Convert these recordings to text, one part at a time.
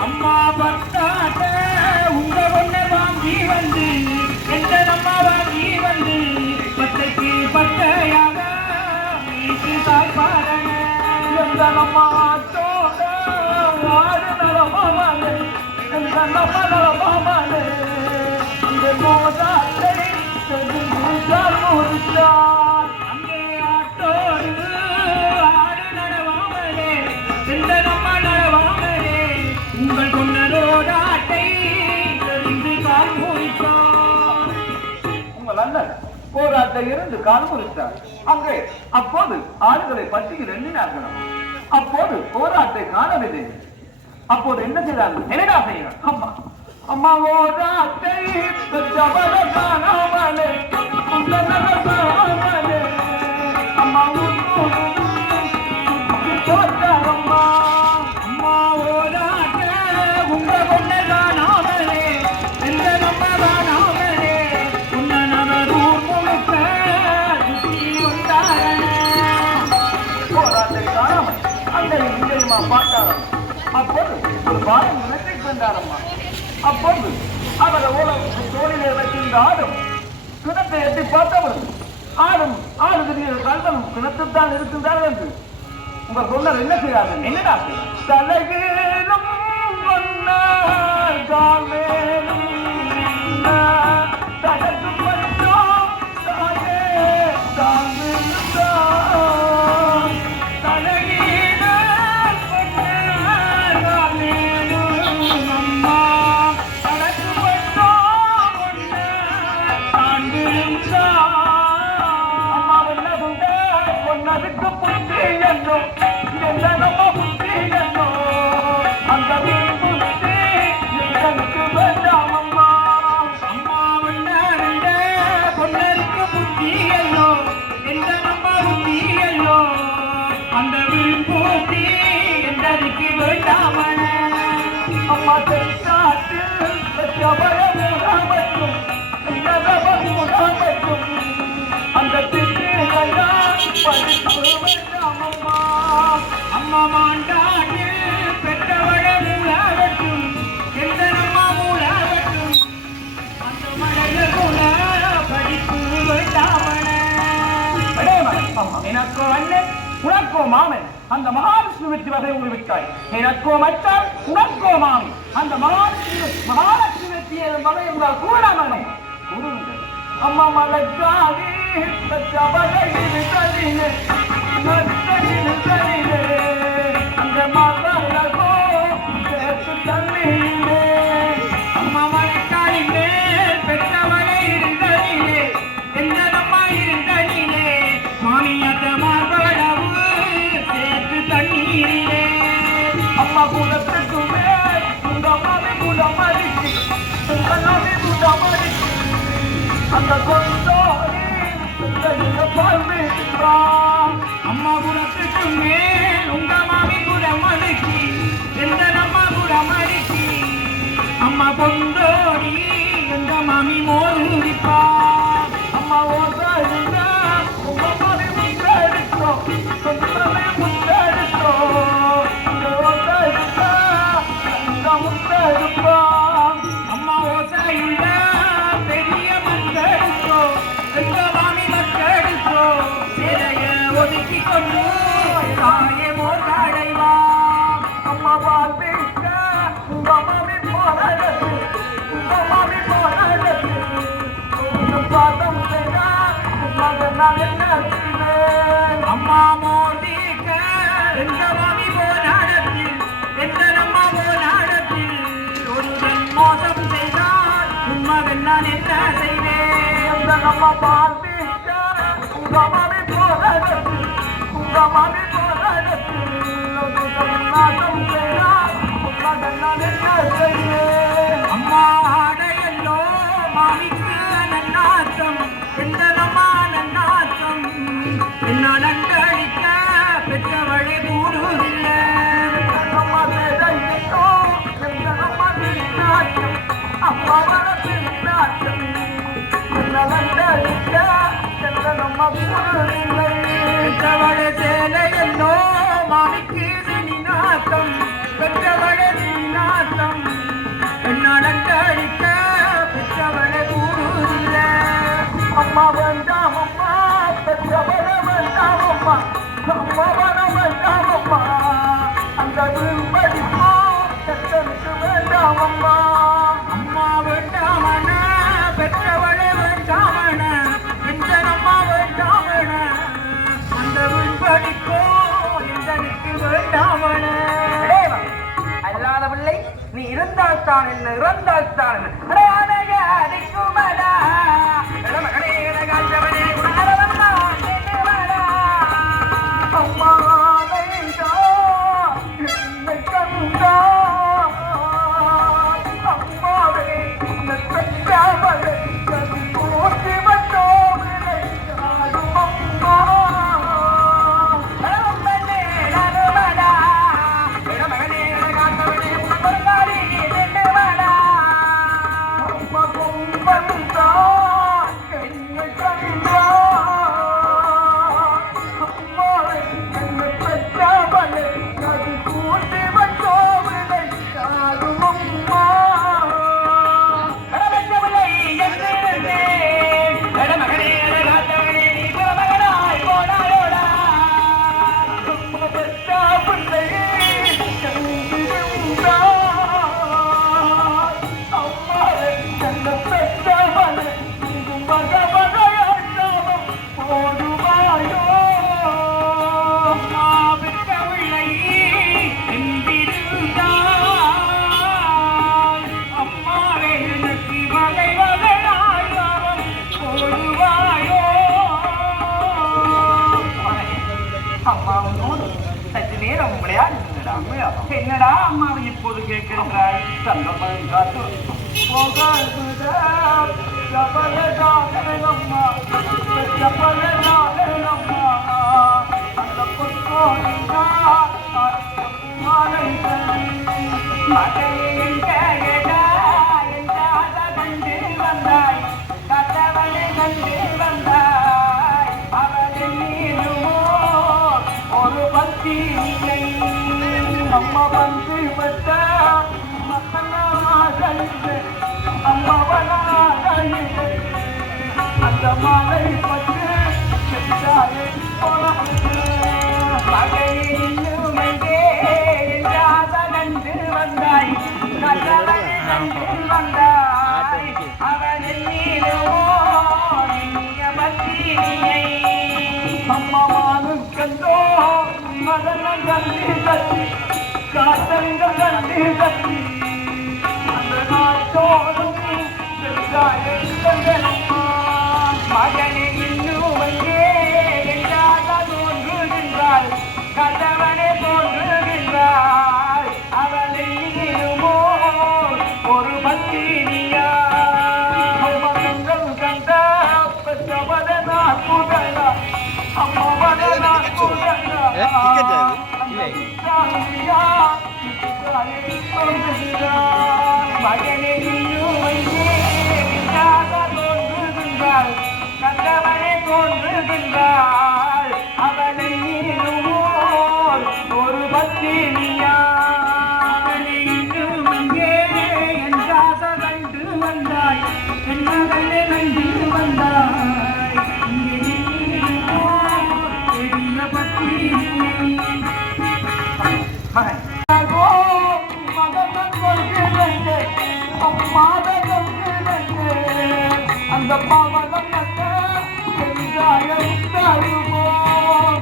அம்மா பத்தாட்ட உங்க ஒண்ணு வாங்கி வந்து எந்த அம்மா வாங்கி வந்து பத்தைக்கு பத்தையாக வீட்டு தாய்ப்பாரன எந்த அம்மாட்டோட வாடு நலமாமலே எந்த நம்ம நலமாமலே இந்த மோதாட்டை முடித்தார் அங்கே ஆட்டோடு ஆடு நடவாமலே எந்த நம்ம நடவாமலே உங்கள் கொண்டரோடாட்டை இருந்து கால் முறித்தார் உங்கள் அண்ணன் போராட்டை இருந்து கால் முறித்தார் அங்கே அப்போது ஆடுகளை பட்டியில் எண்ணினார்களாம் அப்போது போராட்டை காணவில்லை அப்போது என்ன செய்தார்கள் என்னடா செய்யணும் அம்மா அம்மா ஓராட்டை காணாமலே அம்மா போட்டாரம்மா அம்மா ஓராட்ட உங்க கொண்ட காணாமலே எந்த நம்ம காணாமலே உன்ன நகரூர் முழுக்க சுற்றி வந்தாரனே போராட்டை காணாமல் அந்த இங்கேயுமா பார்த்தாரம் அப்போது ஒரு பாலம் நிலத்தை கொண்டாரம்மா அப்போது அவரை உலக தோழிலே வைத்திருந்த ஆடும் கிணத்தை எட்டி பார்த்தவர் ஆடுகிற கல்வனும் கிணத்துத்தான் இருக்கின்றார் என்று உங்கள் சொன்னர் என்ன செய்யார்கள் என்னடா தலைகீழும் தனக்கு பற்றோம் தாயே அம்மா தெற்காட்டு அந்த அம்மா மாண்டாட்டு பெற்றவழ மூலாகட்டும் எந்த அம்மா மூலாகட்டும் அந்த மழைய கூட படிப்பு வேண்டாமன எனக்கு அண்ணன் உனக்கோ மாமன் அந்த மகாவிஷ்ணு வெற்றி வகை உருவிட்டாய் எனக்கோ மச்சான் உனக்கோ மாமி அந்த மகாலட்சுமி வெற்றி வகை என்றால் கூடாமனை கூறுங்கள் அம்மா மலக்காதி அந்த மகளோ சேர்த்து தண்ணீரே அம்மா மலக்காடிலே பெற்றவளை இருந்ததிலே எந்த அம்மா இருந்ததிலே மாமியாத்த மகளவு சேர்த்து தண்ணீரிலே அம்மா குலத்துக்குமே உங்க மாமி குலம் அடிச்சு உங்க மாமி குலம் அடிச்சு அந்த கொண்டோரி அம்மா குலத்துக்கு மேல் உங்க மாமி குலம் அடிச்சு எந்த அம்மா குலம் அடிச்சு அம்மா கொண்டோரி எந்த மாமி மோர் குடிப்பா அம்மா ஓசாரிங்க உங்க மாமி முட்டை எடுத்தோம் சொந்தமே முட்டை எடுத்தோம் ஓசாரிங்க அந்த முட்டை எடுப்பா அம்மா ஓசாரிங்க பெரிய மட்டை எடுத்தோம் எந்த மாமி மட்டை எடுத்தோம் சிறைய ஒதுக்கி கொண்டு தாயே மோசடைவா அம்மா வாழ்விக்க உங்க மாமி போராடத்து உங்க மாமி போராடத்து பாதம் நான் என்ன செய்வேன் அம்மா மோதிக்க எந்த மாமி போராடத்தில் எந்த அம்மா போராடத்தில் ஒருவன் மோசம் செய்தால் உண்மகன் நான் என்ன செய்வேன் எந்த அம்மா வாழ்விக்க உங்க மாமி போராடத்தில் உங்க மாமி போராடத்தில் ஒருவன் மோசம் செய்தால் உண்மகன் நான் என்ன செய்வேன் அம்மா ஆடையல்லோ மாமிக்கு நன்னாட்டம் எந்த அம்மா நன்னாட்டம் என்னால் அண்டழிக்க பெற்றவளை கூடுதில்லை அம்மா சேலையல்லோ மாமிக்கு நாட்டம் பெற்றவள நாட்டம் பெண்ணாடங்கடிக்க பெற்றவள கூறுதில்ல அம்மா வேண்டாம் அம்மா பெற்றவள வேண்டாம் அம்மா அம்மா வேண்டாம் அம்மா அந்த படிப்போ பெற்றனுக்கு வேண்டாம் அம்மா அம்மா வேண்டாமன பெற்றவள வேண்டாமன எந்த அம்மா வேண்டாமன அந்த படிப்போ எந்தனுக்கு வேண்டாமன அல்லாத பிள்ளை நீ இருந்தால் தான் என்ன இறந்தால் தான் என்னடா அம்மாவை இப்போது கேட்கிறாய் சங்கமன் காத்து அந்த மகளை கண்டு வந்தாய் கத்தவனை கண்டு வந்தாய் அவனை நீருமோ ஒரு பக்தி இல்லை அம்மா வந்து வந்த அம்மாவனாக அந்த மாலை பட்டு கண்டு வந்தாய் கத்தவனை கண்டு வந்தாய் அவனை நீருமோ நீங்க பக்தியை அம்மாவானும் கண்டோ மதனம் கண்டு கட்டி காத்தங்கள் கண்டு கட்டி அந்த நாட்டோடும் மகனை இன்னும் அங்கே என்றாக தோன்றுகின்றாள் கதவனை தோன்றுகின்றாள் அவளை நீருமோ ஒரு பத்தினியா அம்மங்கள் கண்ட பெற்றவன நான் கூடலா அம்மவன நான் கூடலா மகனை இன்னும் தோன்றுகின்றாள் கண்டவனை தோன்றுகின்றாள் அவனை நீருமோ ஒரு பத்தினியா இன்னும் அங்கே என்றாக கண்டு வந்தாய் என்னவனை கண்டு வந்தாய் இங்கே நீருமோ பெரிய பத்தினியை அந்த பாவனம் தருமோ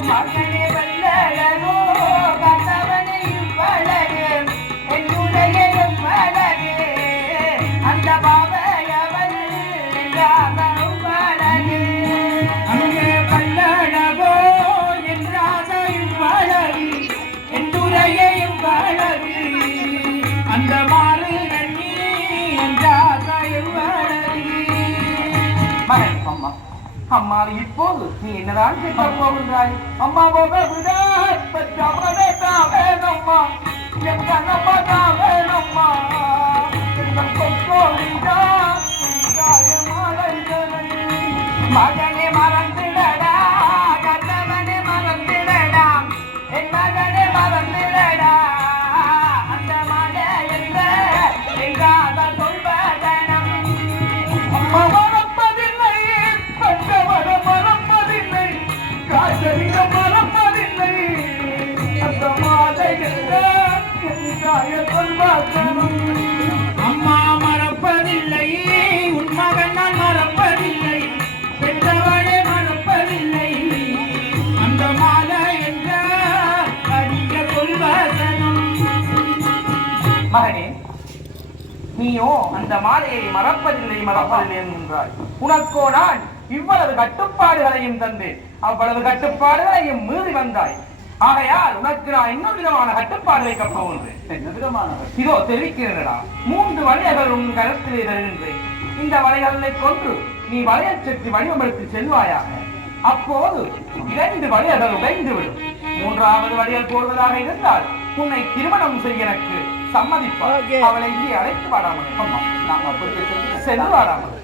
மகனே வல்லோ கத்தவனை வளரே என்னுடைய வளரே அந்த பாவையவன் வளரே அங்கே பல்லடவோ என்றாசையும் வளரி என்னுடைய வளரி அந்த மாறு எண்ணி என்றாசையும் வளரி மகன் அம்மா அம்மா இப்போது நீ என்னதான் கேட்க போகின்றாய் அம்மாவோட விட பெற்றவனே தாவேனம்மா எங்க நம்ம தாவேனம்மா மகனே மறந்துடடா கண்ணவனே மறந்துடடா என் மகனே மறந்துடடா அந்த மலை என்ற எங்காத சொல்வதனம் அம்மா மறப்பதில்லை பஞ்சவர மறப்பதில்லை காய்ச்சலிட மறப்பதில்லை அந்த மலை என்ற எங்காய சொல்வதனம் அம்மா மறப்பதில்லை உன் மகன் நான் மறப்பதில்லை பெற்றவளே மறப்பதில்லை அந்த மாலை என்ற அடிய சொல்வதனம் மகனே நீயோ அந்த மாலையை மறப்பதில்லை மறப்பதில்லை என்றாய் உனக்கோ நான் இவ்வளவு கட்டுப்பாடுகளையும் தந்து அவ்வளவு கட்டுப்பாடுகளையும் மீறி வந்தாய் ஆகையால் உனக்கு நான் இன்னொரு விதமான கட்டுப்பாடு வைக்கப் போகின்றேன் என்ன விதமான இதோ தெரிவிக்கிறேன்டா 3 வளையர்கள் உன் கருத்திலே தருகின்றேன் இந்த வளையல்களை கொன்று நீ வளையல் சற்று வடிவமைத்து செல்வாயாக அப்போது 2 வளையல்கள் உடைந்துவிடும் 3வது வளையல் போடுவதாக இருந்தால் உன்னை திருமணம் செய்ய எனக்கு சம்மதிப்பார் அவளை இங்கே அழைத்து வாடாமல் நாம் அப்படி சென்று வாடாமல்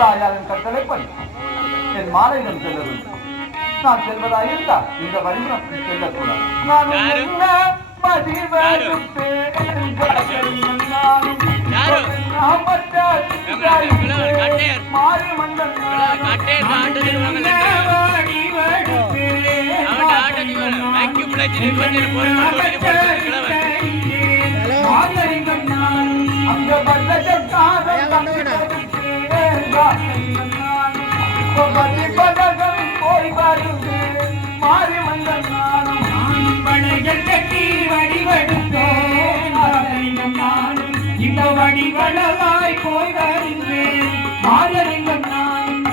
தாயாரின் கட்டளைப்படி என் மாலையிடம் செல்ல வேண்டும் நான் செல்வதாக இருந்தால் இந்த வழிமுறை செல்லக்கூடாது நான் போய் பாருங்க மாறி வந்த நானும் கட்டி வடிவெடுத்தேன் நானும் இந்த வடிவளவாய் போய் வருகிறேன் மாறிங்கம் நானும்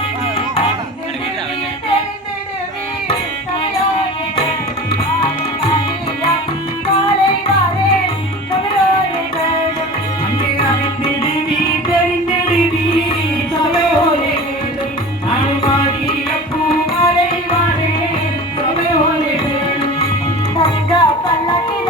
பல்லக்கி